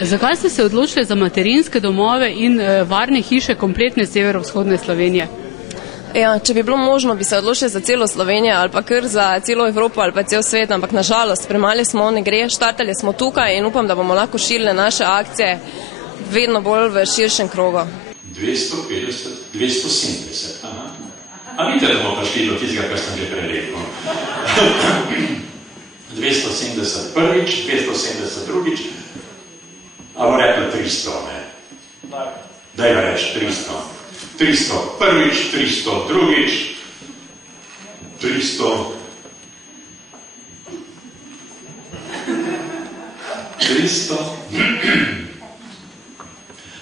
Zakaj ste se odločili za materinske domove in varne hiše kompletne severovzhodne Slovenije? Ja, če bi bilo možno, bi se odločili za celo Slovenijo ali pa kar za celo Evropo ali pa cel svet, ampak nažalost, premali smo, ne gre, štartali smo tukaj in upam, da bomo lahko širili naše akcije vedno bolj v širšem krogu. 250, 270, aha. A vidite, da bomo prišli do tistega, kar sem že prerekel. 270 prvič, 270 drugič, a bo rekla 300, ne? Daj ga reči, 300. 300 prvič, 300 drugič, 300... 300...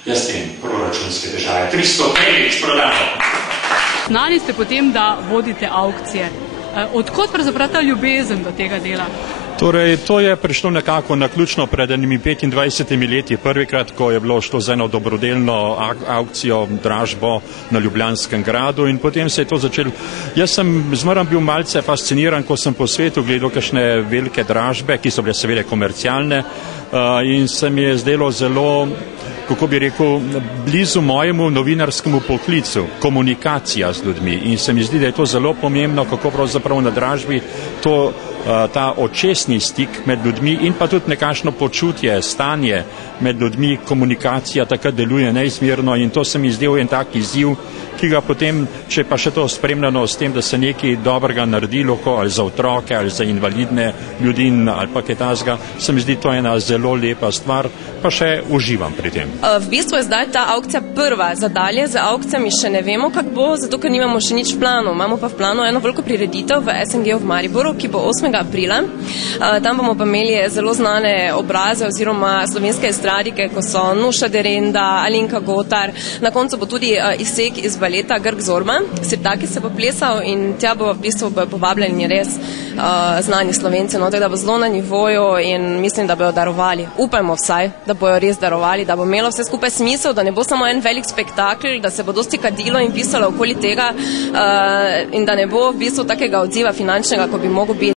Jaz tem proračunske težave. 300 prvič prodamo. Znani ste potem, da vodite aukcije. Odkot pravzaprav ta ljubezen do tega dela? Torej, to je prišlo nekako naključno pred enimi 25 leti, prvikrat, ko je bilo šlo za eno dobrodelno aukcijo, dražbo na Ljubljanskem gradu in potem se je to začelo. Jaz sem zmeraj bil malce fasciniran, ko sem po svetu gledal kakšne velike dražbe, ki so bile seveda komercialne in se mi je zdelo zelo, kako bi rekel, blizu mojemu novinarskemu poklicu, komunikacija z ljudmi in se mi zdi, da je to zelo pomembno, kako pravzaprav na dražbi to ta očesni stik med ljudmi in pa tudi nekakšno počutje, stanje med ljudmi, komunikacija takrat deluje neizmerno in to se mi zdel en tak izziv, ki ga potem, če pa še to spremljeno s tem, da se nekaj dobrega naredilo, ali za otroke, ali za invalidne ljudi, ali pa kaj takega, se mi zdi to ena zelo lepa stvar, pa še uživam pri tem. V bistvu je zdaj ta aukcija prva, za dalje z aukcijami še ne vemo, kako bo, zato ker nimamo še nič v planu. Imamo pa v planu eno veliko prireditev v SNG v Mariboru, ki bo 8. aprila. Tam bomo pa imeli zelo znane obraze oziroma slovenske estradike, ko so Nuša Derenda, Alenka Gotar, na koncu bo tudi izsek iz baleta Grk Zorma, Sirtaki se bo plesal in tja bo v bistvu povabljeni res znani Slovenci, no, da bo zelo na nivoju in mislim, da bojo darovali. Upajmo vsaj, da bojo res darovali, da bo imelo vse skupaj smisel, da ne bo samo en velik spektakl, da se bo dosti kadilo in pisalo okoli tega in da ne bo v bistvu takega odziva finančnega, ko bi mogel biti.